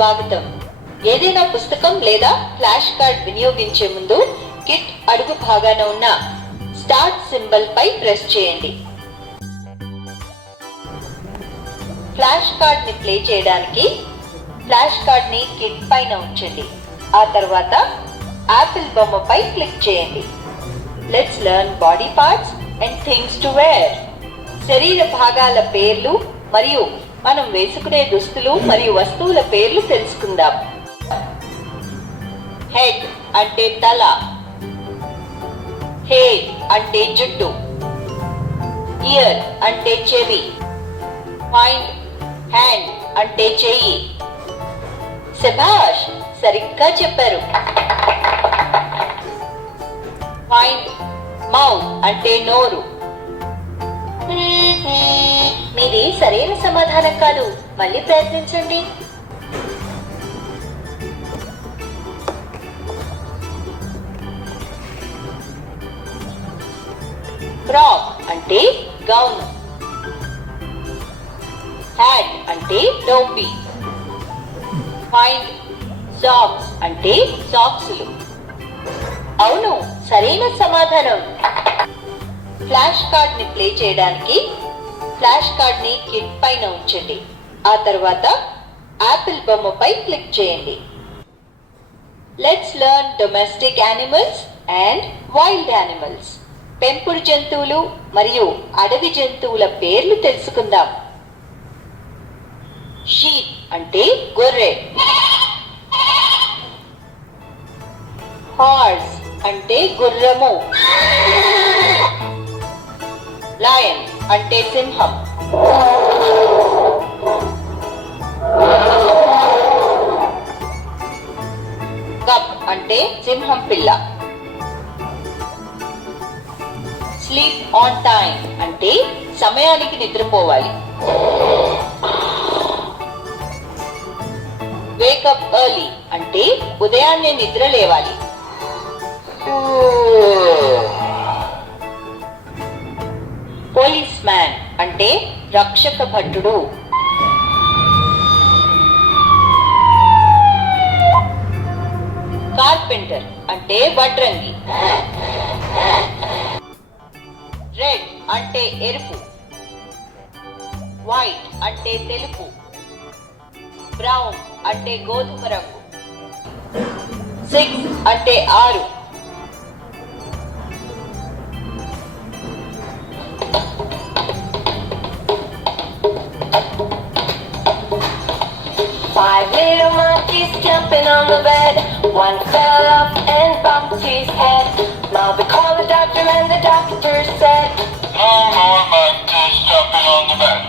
స్వాగతం. ఏదైనా పుస్తకం లేదా ఫ్లాష్ కార్డ్ వినియోగించే ముందు కిట్ అడుగు భాగాన ఉన్న స్టార్ట్ సింబల్ పై ప్రెస్ చేయండి. ఫ్లాష్ కార్డ్ ని ప్లే చేయడానికి ఫ్లాష్ కార్డ్ ని కిట్ పైన ఉంచండి. ఆ తర్వాత యాపిల్ బొమ్మపై క్లిక్ చేయండి. Let's learn body parts and things to wear. శరీర భాగాల పేర్లు మరియు మనం వేసుకునే దుస్తులు మరియు వస్తువుల పేర్లు తెలుసుకుందాం. హెడ్ అంటే తల, హెయిర్ అంటే జుట్టు, ఇయర్ అంటే చెవి, పాయింట్ హ్యాండ్ అంటే చెయ్యి. శభాష్, సరిగ్గా చెప్పారు. పాయింట్ మౌత్ అంటే నోరు. మీది సరైన సమాధానం కాదు, మళ్ళీ ప్రయత్నించండి. ఫ్రాక్ అంటే గౌన్, హ్యాట్ అంటే టోపీ, ఫైండ్ సాక్స్ అంటే సాక్సులు. అవును, సరైన సమాధానం. ఫ్లాష్ కార్డ్ ని ప్లే చేయడానికి ఫ్లాష్ కార్డ్ ని కిట్ పైన ఉంచండి. ఆ తర్వాత యాపిల్ బొమ్మపై క్లిక్ చేయండి. Let's learn domestic animals and wild animals. పెంపుడు జంతువులు మరియు అడవి జంతువుల పేర్లు తెలుసుకుందాం. షీప్ అంటే గొర్రె, హార్స్ అంటే గుర్రము, లయన్ అంటే సింహం, కప్ అంటే సింహం పిల్ల, స్లీప్ ఆన్ టైం అంటే సమయానికి నిద్రపోవాలి, వేకప్ ఎర్లీ అంటే ఉదయాన్నే నిద్ర లేవాలి, పోలీస్ మ్యాన్ అంటే రక్షక భటుడు, కార్పెంటర్ అంటే వడ్రంగి, రెడ్ అంటే ఎరుపు, వైట్ అంటే తెలుపు, బ్రౌన్ అంటే గోధుమ రంగు, 6 అంటే 6, 5 little monkeys jumping on the bed. One fell off and bumped his head. Mother called the doctor and the doctor said, No more monkeys jumping on the bed.